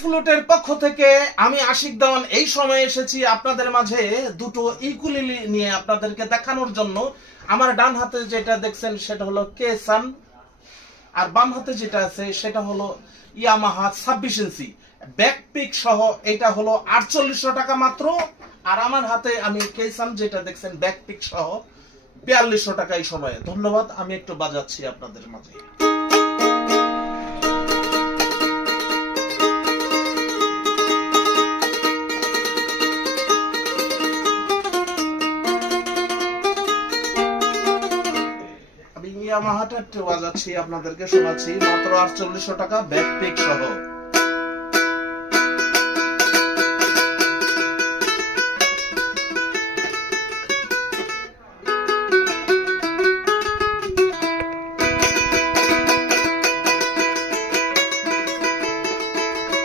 ফ্লুটের পক্ষ থেকে আমি আশিক দেওয়ান এই সময় এসেছি আপনাদের মাঝে দুটো ইকুলিলি নিয়ে আপনাদেরকে দেখানোর জন্য। আমার ডান হাতে যেটা দেখছেন সেটা হলো কেসান, আর বাম হাতে যেটা আছে সেটা হলো ইয়ামাহা 26 ইঞ্চি ব্যাকপিক সহ। এটা হলো 4800 টাকা মাত্র। আর আমার হাতে আমি কেসান যেটা দেখছেন ব্যাকপিক সহ 4200 টাকা এই সময়ে। ধন্যবাদ, আমি একটু বাজাচ্ছি আপনাদের মাঝে। ইয়ামাহাটা একটু বাজাচ্ছি, আপনাদেরকে শোনাচ্ছি। মাত্র 4800 টাকা ব্যাকপিক সহ।